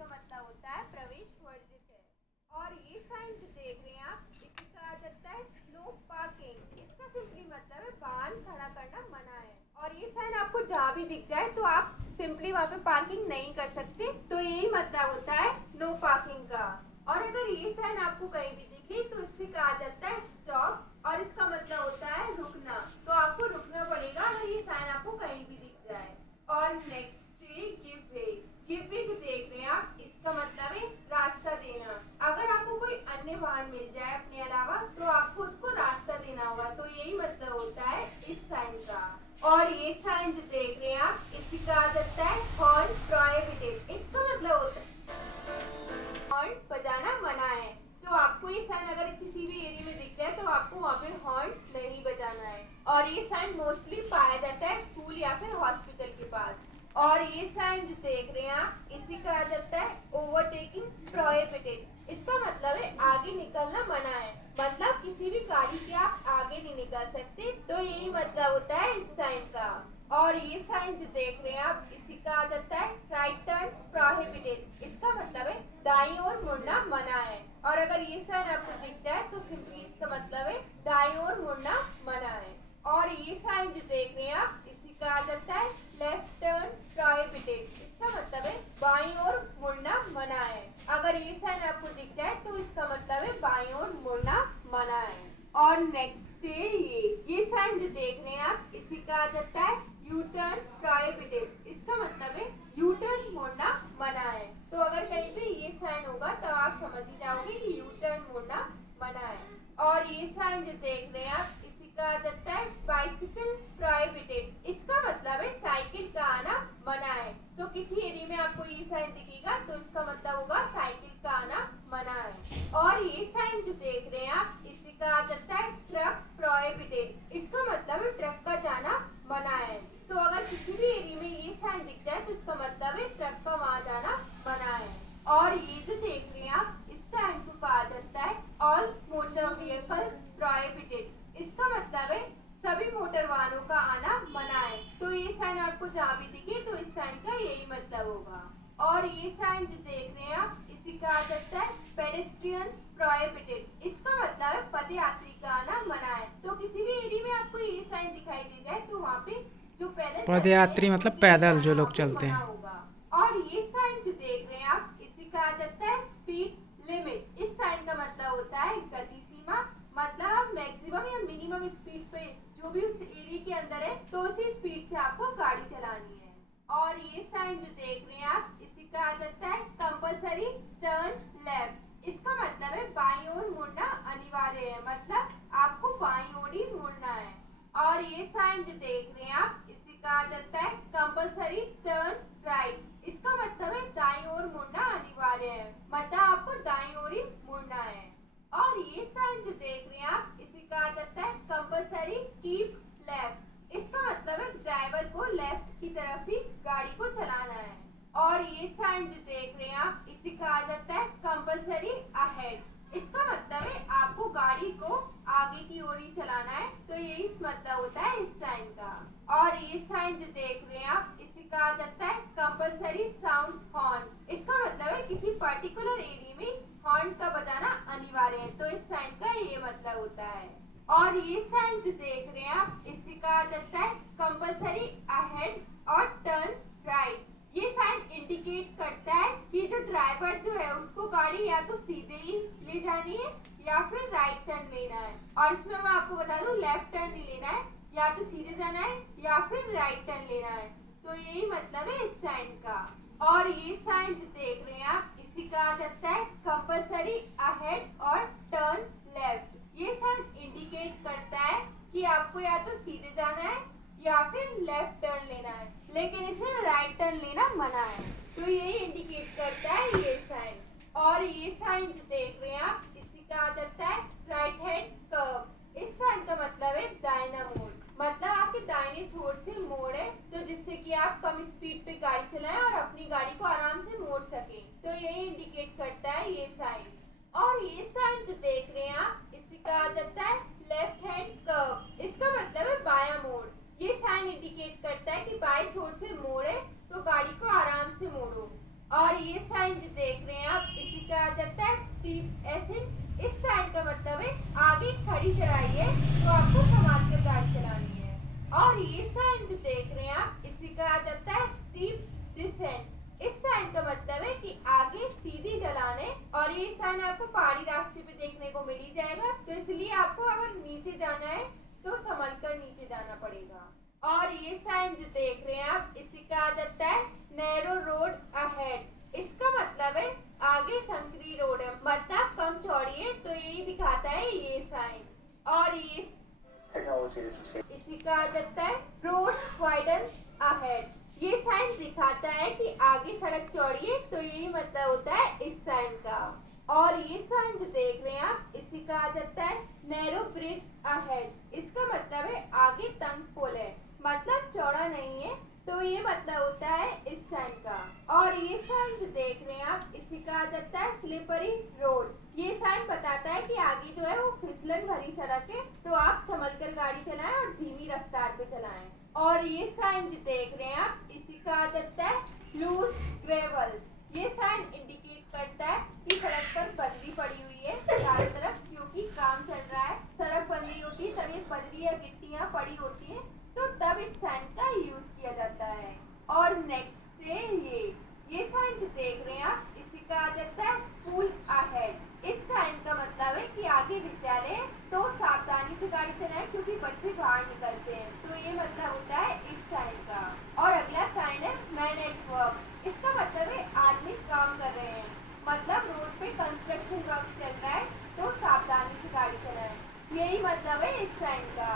इसका मतलब होता है प्रवेश वर्जित है। और ये साइन जो देख रहे हैं आप, इसे कहा जाता है नो पार्किंग। इसका सिंपली मतलब है वाहन खड़ा करना मना है। और ये साइन आपको जहाँ भी दिख जाए तो आप सिंपली वहाँ पे पार्किंग नहीं कर सकते, तो यही मतलब होता है नो पार्किंग का। और अगर ये साइन आपको कहीं भी दिखे तो इससे कहा जाता है स्टॉप, और इसका मतलब होता है रुकना। तो आपको रुकना पड़ेगा अगर ये साइन आपको कहीं भी दिख जाए। और next give way. Give way जो देख रहे हैं आप, इसका मतलब है रास्ता देना। अगर आपको कोई अन्य वाहन मिल जाए अपने अलावा तो आपको उसको रास्ता देना होगा, तो यही मतलब होता है इस साइन का। और ये साइन जो देख रहे हैं आप, इसे कहा जाता है हॉर्न प्रोहिबिटेड। इसका मतलब होता है हॉर्न बजाना मना है। तो आपको ये साइन अगर किसी भी एरिया में दिख जाए तो आपको वहाँ पे हॉर्न नहीं बजाना है। और ये साइन मोस्टली पाया जाता है स्कूल या फिर हॉस्पिटल के पास। और ये साइन जो देख रहे हैं आप, इसे कहा जाता है ओवरटेकिंग प्रोहिबिटेड। इसका मतलब है आगे निकलना मना है, मतलब किसी भी गाड़ी के आप आगे नहीं निकल सकते, तो यही मतलब होता है इस साइन का। और ये साइन जो देख रहे हैं आप, इसे कहा जाता है राइट टर्न प्रोहिबिटेड। इसका मतलब है दाईं ओर मुड़ना मना है। और अगर ये साइन आपको दिख जाए तो सिंपली इसका मतलब है दाईं ओर मुड़ना मना है। और ये साइन जो देख रहे हैं आप, इसे कहा जाता है लेफ्ट टर्न प्रोहिबिटेड। इसका मतलब है बाईं ओर मुड़ना मना है। अगर ये साइन आपको दिख जाए तो इसका मतलब है बाईं ओर मुड़ना मना है। और नेक्स्ट है ये साइन जो देख रहे हैं आप, इसे कहा जाता है यू टर्न प्रोहिबिटेड। इसका मतलब है यू टर्न मोड़ना मना है। तो अगर कहीं पे ये साइन होगा तो आप समझ ही जाओगे कि यू टर्न मोड़ना मना है। और ये साइन जो देख रहे हैं आप, इसे कहा जाता है बाइसिकल प्रोहिबिटेड। इसका मतलब है साइकिल का आना मना है। तो किसी एरिया में आपको ये साइन दिखेगा तो इसका मतलब होगा साइकिल का आना मना है। और ये साइन जो देख रहे हैं आप, इसे कहा जाता है ट्रक प्रोहिबिटेड। इसका मतलब है ट्रक का जाना मना है। तो अगर किसी भी एरिया में ये साइन दिख जाए तो इसका मतलब है ट्रक का वहां जाना मना है। और ये जो देख रहे हैं आप, इस साइन को कहा जाता है ऑल मोटर व्हीकल्स प्रोहिबिटेड। इसका मतलब है सभी मोटर वाहनों का आना मना है। तो ये साइन आपको जहाँ भी दिखे तो इस साइन का यही मतलब होगा। और ये साइन जो देख रहे हैं आप, इसे कहा जाता है पेडेस्ट्रियंस प्रोहिबिटेड। इसका मतलब है पदयात्री का आना मना है। तो किसी भी एरिया में आपको ये साइन दिखाई दे जाए तो वहाँ पे जो पैदल पदयात्री मतलब पैदल जो लोग चलते हैं। होगा। और ये साइन जो देख रहे हैं आप, इसे कहा जाता है स्पीड लिमिट। इस साइन का मतलब होता है गति सीमा, मतलब आप मैक्सिमम या मिनिमम स्पीड पे जो भी उस एरिया के अंदर है तो उसी स्पीड से आपको गाड़ी चलानी है। और ये साइन जो देख रहे हैं आप, इसे कहा जाता है कंपल्सरी टर्न लेफ्ट। इसका मतलब है बाईं ओर मुड़ना अनिवार्य है, मतलब आपको बाईं ओर ही मुड़ना है। और ये साइन जो देख रहे हैं आप, इसे कहा जाता है कंपल्सरी टर्न राइट। इसका मतलब है दाईं ओर मुड़ना अनिवार्य है, मतलब आपको दाईं ओर ही मुड़ना है। और ये साइन जो देख रहे हैं आप, इसे कहा जाता है कंपल्सरी कीप लेफ्ट। इसका मतलब है ड्राइवर को लेफ्ट की तरफ ही गाड़ी को चलाना है। और ये साइन जो देख रहे हैं आप, इसे कहा जाता है कंपल्सरी अहेड। इसका मतलब है आपको गाड़ी को आगे की ओर ही चलाना है, तो यही मतलब होता है इस साइन का। और ये साइन जो देख रहे हैं आप, इसे कहा जाता है कंपल्सरी साउंड हॉर्न। इसका मतलब है किसी पर्टिकुलर एरिया में हॉर्न का बजाना अनिवार्य है, तो इस साइन का ये मतलब होता है। और ये साइन जो देख रहे हैं आप, इसे कहा जाता है कंपल्सरी अहेड और टर्न राइट। ये साइन इंडिकेट करता है कि जो ड्राइवर जो है उसको गाड़ी या तो सीधे ही ले जानी है या फिर राइट टर्न लेना है। और इसमें मैं आपको बता दूं लेफ्ट टर्न नहीं लेना है, या तो सीधे जाना है या फिर राइट टर्न लेना है। तो यही मतलब है इस साइन का। और ये साइन जो देख रहे हैं आप, इसे कहा जाता है कंपल्सरी अहेड और टर्न लेफ्ट। ये साइन इंडिकेट करता है कि आपको या तो सीधे जाना है या फिर लेफ्ट टर्न लेना है, लेकिन इसमें राइट टर्न लेना मना है। तो यही इंडिकेट करता है ये साइन। और ये साइन जो देख रहे हैं आप, इसे कहा जाता है राइट हैंड कर्व। इस साइन का मतलब है दाहिना मोड़, मतलब आपके दाहिने छोर से मोड़ है, तो जिससे कि आप कम स्पीड पे गाड़ी चलाएं और अपनी गाड़ी को आराम से मोड़ सके। तो यही इंडिकेट करता है ये साइन। और ये साइन जो देख रहे हैं आप, इसे कहा जाता है लेफ्ट हैंड कर्व। इसका मतलब है बायां मोड़। ये साइन इंडिकेट करता है कि बाएं छोर से मोड़ है तो गाड़ी को आराम से मोड़ो। और ये साइन जो जाना है तो संभल कर नीचे जाना पड़ेगा। और ये साइन जो देख रहे हैं आप, इसी का आ जाता है नैरो रोड अहेड। इसका मतलब है आगे संकरी रोड है, मतलब कम चौड़ी है, तो यही दिखाता है ये साइन। और ये इसी का आ जाता है रोड वाइडन अहेड। ये साइन दिखाता है कि आगे सड़क चौड़ी है, तो यही मतलब होता है इस साइन का। और ये साइन जो देख रहे हैं आप, इसी का आ जाता है नैरो ब्रिज अहेड। इसका मतलब है आगे तंग पुल है, मतलब चौड़ा नहीं है, तो ये मतलब होता है इस साइन का। और ये साइन जो देख रहे हैं आप, इसी का आ जाता है स्लिपरी रोड। ये साइन बताता है कि आगे जो है वो फिसलन भरी सड़क है, तो आप संभल कर गाड़ी चलाएं और धीमी रफ्तार पे चलाएं। और ये साइन जो देख रहे हैं आप, इसी का आ जाता है लूज ग्रेवल। ये साइन इंडिकेट करता है कि सड़क पर बजरी पड़ी हुई है चारों तरफ, क्योंकि काम चल रहा है, सड़क बन रही होती है, तब ये बजरी या गिट्टियां पड़ी होती हैं, तो तब इस साइन का यूज किया जाता है। और नेक्स्ट है ये साइन जो देख रहे हैं आप, इसी का आ जाता है स्कूल अहेड। इस साइन का मतलब है कि आगे विद्यालय है, तो सावधानी से गाड़ी चलाएं, क्योंकि बच्चे बाहर निकलते हैं, तो ये मतलब होता है इस साइन का। और अगला साइन है मैन एट वर्क। इसका मतलब है आदमी काम कर रहे हैं, मतलब रोड पे कंस्ट्रक्शन वर्क चल रहा है, तो सावधानी से गाड़ी चलाएं, यही मतलब है इस साइन का।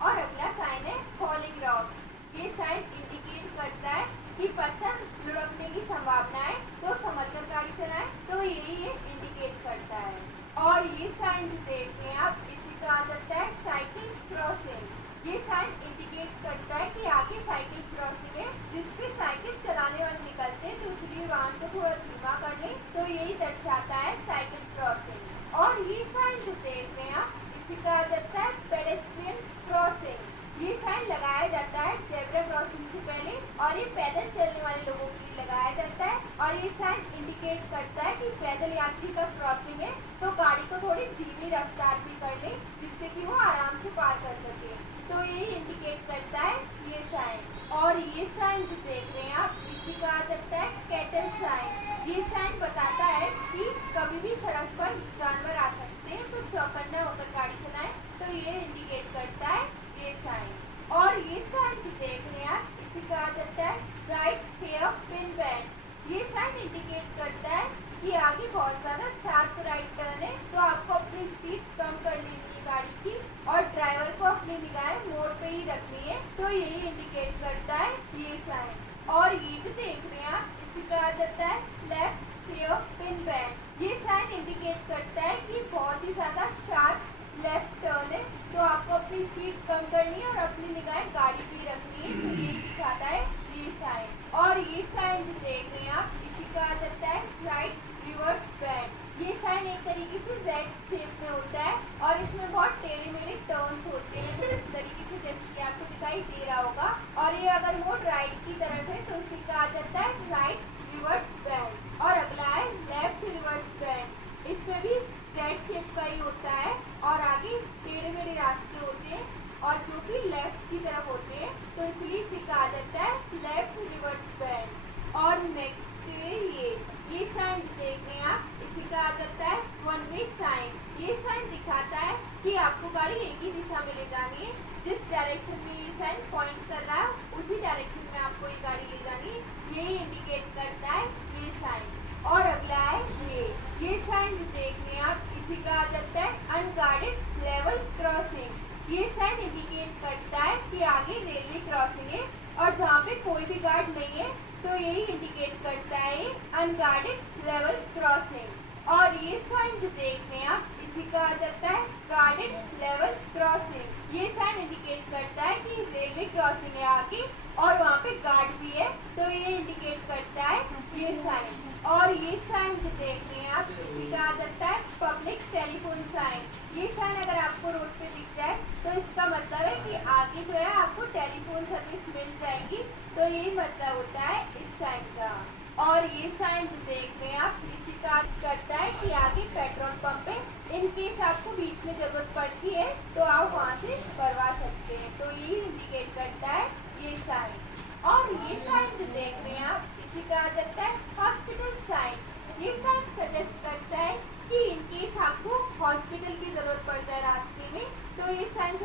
और अगला साइन है फॉलिंग रॉक्स। ये साइन इंडिकेट करता है कि पत्थर लुढ़कने की संभावना है, तो संभल कर गाड़ी चलाएं, तो यही ये इंडिकेट करता है। और ये साइन जो देख रहे हैं आप, इसी का आ जाता है साइकिल क्रॉसिंग। ये साइन इंडिकेट करता है कि आगे साइकिल क्रॉसिंग है, जिसपे साइकिल चलाने वाले निकलते हैं, तो इसलिए वाहन को थोड़ा धीमा कर लें, तो यही दर्शाता है साइकिल क्रॉसिंग। और ये साइन जो देख रहे हैं आप, इसी का आ जाता है पेडेस्ट्रियन क्रॉसिंग। ये साइन लगाया जाता है जेब्रा क्रॉसिंग से पहले, और ये पैदल चलने वाले लोगों के लिए लगाया जाता है। और ये साइन इंडिकेट करता है कि पैदल यात्री का क्रॉसिंग है, तो गाड़ी को थोड़ी धीमी रफ्तार भी कर ले, जिससे कि वो आराम से पार कर सके, तो यही इंडिकेट करता है ये साइन। और ये साइन जो देख रहे हैं आप, इसी का आ जाता है कैटल साइन। ये साइन बताता है कि कभी भी सड़क पर जानवर आ सकते हैं, तो चौकन्ना होकर गाड़ी चलाएं, तो ये इंडिकेट करता है ये साइन। और ये साइन जो देख रहे हैं आप, इसी का आ जाता है राइट हेयर पिन बैंड। ये साइन इंडिकेट करता है कि आगे बहुत ज़्यादा शार्प राइट टर्न है, तो आपको अपनी स्पीड कम कर लेनी है गाड़ी की, और ड्राइवर को अपनी निगाहें मोड़ पे ही रखनी है, तो यही इंडिकेट करता है ये साइन। और ये जो देख रहे हैं आप, इसी का आ जाता है लेफ्ट हेयर पिन बैंड। ये साइन इंडिकेट करता है कि बहुत ही ज़्यादा शार्प लेफ्ट टर्न है, तो आपको अपनी स्पीड कम करनी है और अपनी निगाहें गाड़ी पे ही रखनी है, तो यही दिखाता है ये साइन। और ये साइन जो देख रहे हैं आप, इसी का आ जाता है राइट रिवर्स बैंड। ये साइन एक तरीके से जेड शेप में होता है, और इसमें बहुत टेढ़े मेढ़े टर्न्स होते हैं, तो इस तरीके से जैसे कि आपको दिखाई दे रहा होगा। और ये अगर मोड़ राइट की तरफ है, तो इसी का आ जाता है राइट रिवर्स बैंड। और अगला है लेफ्ट रिवर्स बैंड। इसमें भी जेड शेप का ही होता है, और आगे टेढ़े मेढ़े रास्ते होते हैं, और जो कि लेफ्ट की तरफ होते हैं, तो इसलिए इसी का आ जाता है लेफ्ट रिवर्स बैंड। और नेक्स्ट ये साइन जो देख रहे हैं आप, इसी का आ जाता है वन वे साइन। ये साइन दिखाता है कि आपको गाड़ी एक ही दिशा में ले जानी है, जिस डायरेक्शन में ये साइन पॉइंट कर रहा है, उसी डायरेक्शन में आपको ये गाड़ी ले जानी है, यही इंडिकेट करता है ये साइन। और अगला है ये साइन जो देख रहे हैं आप, इसी का आ जाता है अनगार्डेड लेवल क्रॉसिंग। ये साइन इंडिकेट करता है कि आगे रेलवे क्रॉसिंग है, और जहाँ पे कोई भी गार्ड नहीं है, तो यही इंडिकेट करता है अनगार्डेड लेवल क्रॉसिंग। और ये साइन जो देख रहे हैं आप, इसी का आ जाता है गार्डेड लेवल क्रॉसिंग। ये साइन इंडिकेट करता है कि रेलवे क्रॉसिंग है आगे, और वहाँ पे गार्ड भी है, तो ये इंडिकेट करता है ये साइन। और ये साइन जो देख रहे हैं आप, इसी का आ जाता है पब्लिक टेलीफोन साइन। ये साइन अगर आपको रोड पे दिख जाए, तो इसका मतलब है कि आगे जो है आपको टेलीफोन सर्विस मिल जाएगी, तो यही मतलब होता है इस साइन का। और ये साइन जो देख रहे हैं आप, इसी का करता है कि आगे पेट्रोल पंप है, इन केस आपको बीच में जरूरत पड़ती है, तो आप वहाँ से भरवा सकते हैं, तो यही इंडिकेट करता है ये साइन। और ये साइन जो देख रहे हैं आप, इसी का आ जाता है हॉस्पिटल साइन। ये साइन सजेस्ट करता है कि इन केस आपको हॉस्पिटल की जरूरत पड़ जाए रास्ते में, तो ये साइन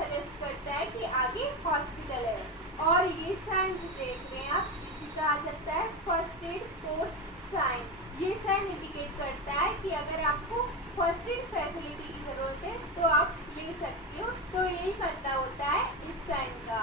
साइन जो देख रहे हैं आप, इसी का आ जाता है फर्स्ट एड पोस्ट साइन। ये साइन इंडिकेट करता है कि अगर आपको फर्स्ट एड फैसिलिटी की जरूरत है तो आप ले सकते हो। तो यही मतलब होता है इस साइन का।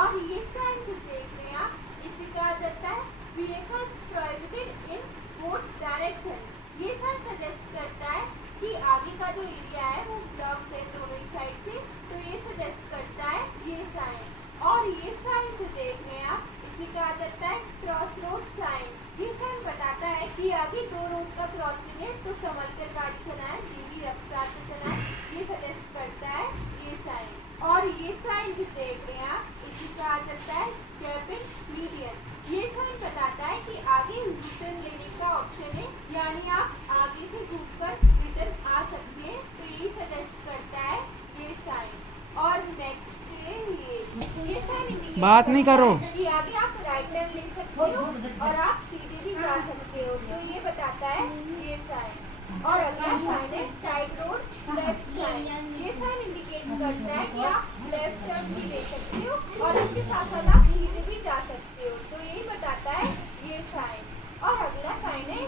और ये साइन जो देख रहे हैं आप, इसी का आ जाता है vehicles prohibited in both direction. ये साइन सजेस्ट करता है कि आगे का जो एरिया है वो ब्लॉक है दोनों ही साइड से, तो ये सजेस्ट करता है ये साइन। और ये साइन जो देख रहे हैं आप, इसी का आ जाता है क्रॉस रोड साइन। ये साइन बताता है कि आगे दो रोड का क्रॉसिंग है तो संभल कर गाड़ी चलाएं, धीमी रफ्तार से चलाएं, ये सजेस्ट करता है ये साइन। और ये साइन जो देख रहे हैं आप, इसी का आ जाता है गैपिंग मीडियन। ये साइन बताता है कि आगे रिटर्न लेने का ऑप्शन है, यानी आप आगे से घूमकर रिटर्न आ सकते हैं, तो यही सजेस्ट करता है ये साइन। और नेक्स्ट ये साइन इंडिकेट बात नहीं करो कि आगे आप राइट टर्न ले सकते हो और आप सीधे भी जा सकते हो, तो ये बताता है ये साइन। और अगला साइन है साइड रोड लेफ्ट साइन। ये साइन इंडिकेट करता है कि आप लेफ्ट टर्न भी ले सकते हो और इसके साथ साथ आप सीधे भी जा सकते हो, तो यही बताता है ये साइन। और अगला साइन है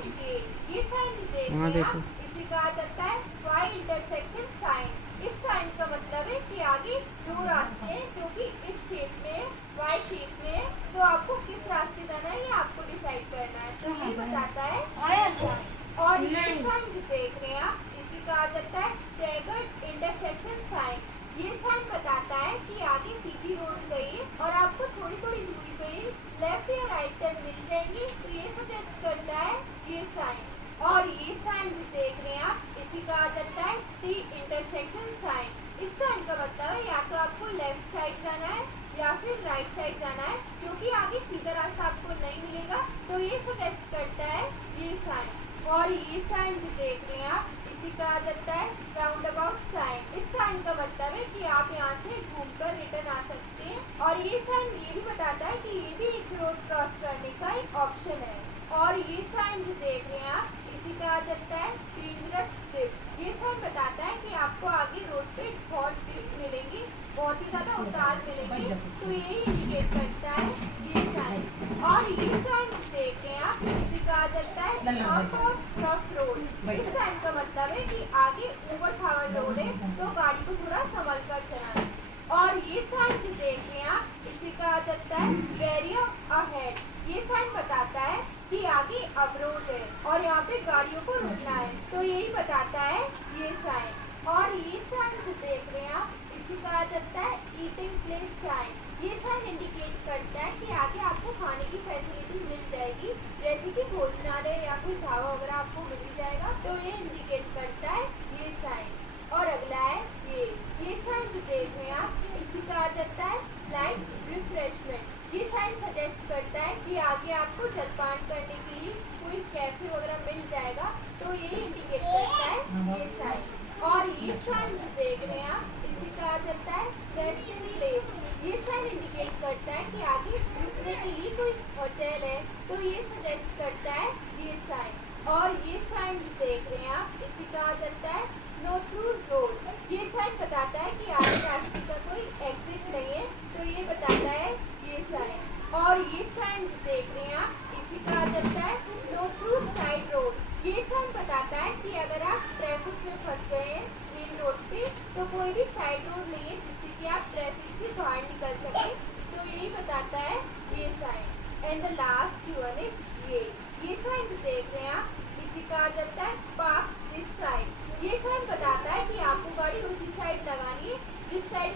ये साइन जो देख वहाँ रहे हैं देखो। आप, इसी का आ जाता है वाई इंटरसेक्शन साइन। इस साइन का मतलब है कि आगे दो रास्ते हैं जो कि इस शेप में वाई शेप में है, तो आपको किस रास्ते जाना है ये आपको डिसाइड करना है, तो ये बताता है साइन। और ये साइन जो देख रहे हैं आप, इसी का आ जाता है स्टैगर्ड इंटरसेक्शन साइन। ये साइन बताता है कि आगे सीधी रोड गई है और आपको थोड़ी थोड़ी दूरी पे लेफ्ट या राइट टर्न मिल जाएंगे, तो ये सजेस्ट करता है ये साइन। और ये साइन जो देख रहे हैं आप, इसी का आ जाता है टी इंटरसेक्शन साइन। इस साइन का मतलब है या तो आपको लेफ्ट साइड जाना है या फिर राइट साइड जाना है, क्योंकि आगे सीधा रास्ता आपको नहीं मिलेगा, तो ये सजेस्ट करता है ये साइन। और ये साइन जो देख रहे हैं आप, इसी का आ जाता है राउंड अबाउट साइन। इस साइन का मतलब है कि आप यहाँ से घूमकर रिटर्न आ सकते हैं। और ये साइन ये भी बताता है कि ये भी एक रोड क्रॉस करने का एक ऑप्शन है। और ये साइन जो देख रहे हैं आप, इसी का आ जाता है डेंजरस डिप। ये साइन बताता है कि आपको आगे रोड पे बहुत डिप मिलेंगी, बहुत ही ज्यादा उतार मिलेंगे, तो यही इंडिकेट करता है ये साइन। और ये साइन देख रहे हैं आप, इसी का आ जाता है नॉर्थ और रफ रोड। इस साइन का मतलब है कि आगे ऊबड़ खाबड़ रोड है, तो गाड़ी को थोड़ा संभल कर चलाना। और ये साइन जो देख रहे हैं आप, इसी का आ जाता है बैरियर अहेड। ये साइन बताता है कि आगे अवरोध है और यहाँ पे गाड़ियों को रुकना है, तो यही बताता है ये साइन। और ये साइन जो देख रहे हैं आप, इसी का आ जाता है ईटिंग प्लेस साइन। ये साइन इंडिकेट करता है कि आगे आपको खाने की फैसिलिटी मिल जाएगी, जैसे कि भोजनालय या फिर ढाबा वगैरह आपको मिल जाएगा, तो ये इंडिकेट करता है ये साइन। और अगला है ये साइन जो देख रहे हैं आप, इसी का आ जाता है लाइट रिफ्रेशमेंट। ये साइन सजेस्ट करता है कि आगे आपको जलपान करने के लिए कोई कैफे वगैरह मिल जाएगा, तो ये इंडिकेट करता है ये साइन। और ये साइन जो देख रहे हैं आप, इसी का आ जाता है रेस्टिंग प्लेस। ये साइन इंडिकेट करता है कि आगे रुकने के लिए कोई होटल है, तो ये सजेस्ट करता है ये साइन। और ये साइन जो देख रहे हैं आप, इसी का आ जाता है नो थ्रू रोड। ये साइन बताता है कि आगे रास्ते का कोई एग्जिट नहीं है, तो ये बताता है ये साइन। और ये साइन जो देख रहे हैं आप, इसी का आ जाता है नो थ्रू साइड रोड। ये साइन बताता है कि अगर आप ट्रैफिक में फंस गए हैं मेन रोड पे, तो कोई भी साइड रोड नहीं है जिससे कि आप ट्रैफिक से बाहर निकल सकें, तो यही बताता है ये sign. And the last one is ये साइन जो देख रहे हैं आप, इसी का आ जाता है पार्क दिस साइड। ये साइन बताता है कि आपको गाड़ी उसी साइड लगानी है जिस साइड